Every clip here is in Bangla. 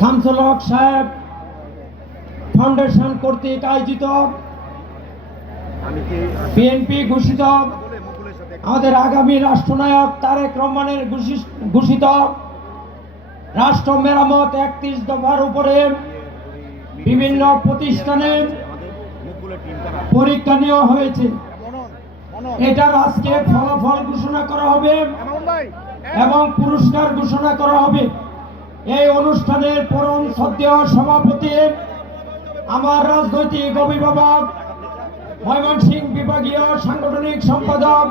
শামসুল হক সাহেব ফাউন্ডেশন কর্তৃক আয়োজিত বিএনপি ঘোষিত, আমাদের আগামী রাষ্ট্রনায়ক তারেক রহমানের ঘোষিত রাষ্ট্র মেরামত একত্রিশ দফার উপরে বিভিন্ন প্রতিষ্ঠানে পরীক্ষা নেওয়া হয়েছে। এটার আজকে ফলাফল ঘোষণা করা হবে এবং পুরস্কার ঘোষণা করা হবে। এই অনুষ্ঠানের পরম সদ্য সভাপতি আমার রাজনৈতিক অভিভাবক, ময়মনসিংহ বিভাগীয় সাংগঠনিক সম্পাদক,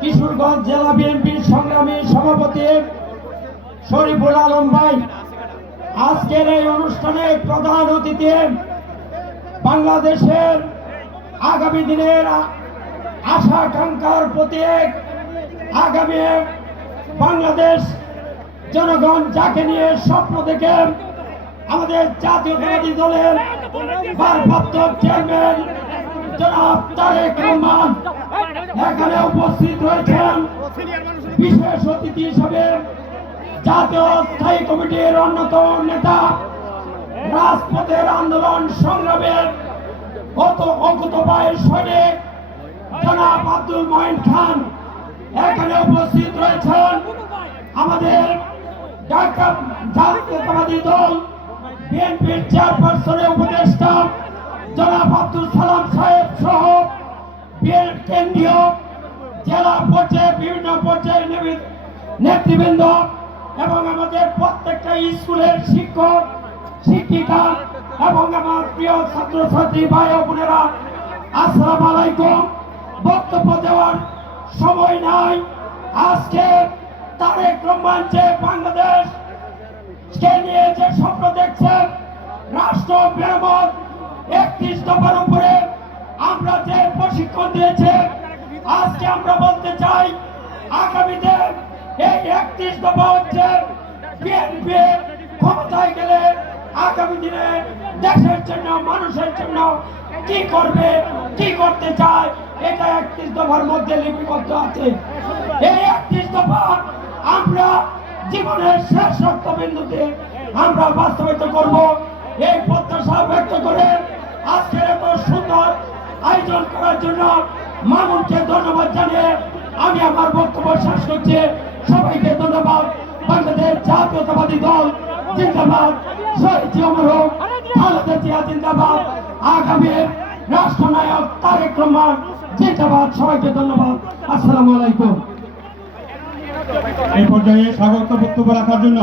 কিশোরগঞ্জ জেলা বিএনপির সংগ্রামী সভাপতি শরীফুল আলম ভাই। আজকের এই অনুষ্ঠানে প্রধান অতিথি বাংলাদেশের আগামী দিনের আশা আকাঙ্ক্ষার প্রতীক, আগামী বাংলাদেশ জনগণ যাকে নিয়ে স্বপ্ন দেখে আমাদের জাতীয়তাবাদী দলের ভারপ্রাপ্ত চেয়ারম্যান জনাব তারেক রহমান এখানে উপস্থিত রয়েছেন। বিশেষ অতিথি হিসাবে জাতীয় স্থায়ী কমিটির অন্যতম নেতা রাজপথের আন্দোলন সংগ্রামের কত অকুতবায়ের সৈনিক জনাব আব্দুল মহিন জাতীয়তাবাদী দল, বিএনপির চেয়ারপারসনের উপদেষ্টা জনাব আব্দুল সালাম সাহেব সহ কেন্দ্রীয় জেলা পর্যায়ে, বিভিন্ন পর্যায়ের নেতৃবৃন্দ এবং আমাদের প্রত্যেকটা স্কুলের শিক্ষক, শিক্ষিকা এবং আমার প্রিয় ছাত্রছাত্রী ভাই বোনেরা, আসসালামু আলাইকুম। বক্তব্য দেওয়ার সময় নাই। আজকে তারেক রহমান যে বাংলাদেশ কে নিয়ে যে স্বপ্ন দেখছেন? রাষ্ট্র মেরামত একত্রিশ দফার উপরে আমরা যে প্রশিক্ষণ দিয়েছে, আজকে আমরা বলতে চাই, আগামীতে এই একত্রিশ দফা হচ্ছে বিএনপি ক্ষমতায় গেলে আগামী দিনে দেশের জন্য, মানুষের জন্য কি করবে, কি করতে চায়, এটা একত্রিশ দফার মধ্যে লিপিবদ্ধ আছে। এই একত্রিশ দফা আমরা জীবনের শেষ রক্তবিন্দুতে আমরা বাস্তবায়িত করব। এই প্রত্যাশা ব্যক্ত করে আজকের এত সুন্দর আয়োজন করার জন্য মামুনকে ধন্যবাদ জানিয়ে আমি আমার বক্তব্য শেষ করছি। সবাইকে ধন্যবাদ। বাংলাদেশ জাতীয়তাবাদী দল জিন্দাবাদ। শহীদ হোক, খালেদা জিয়া জিন্দাবাদ। আগামী রাষ্ট্রনায়ক তারেক রহমান জিন্দাবাদ। সবাইকে ধন্যবাদ। আসসালামু আলাইকুম। এই পর্যায়ে স্বাগত বক্তব্য রাখার জন্য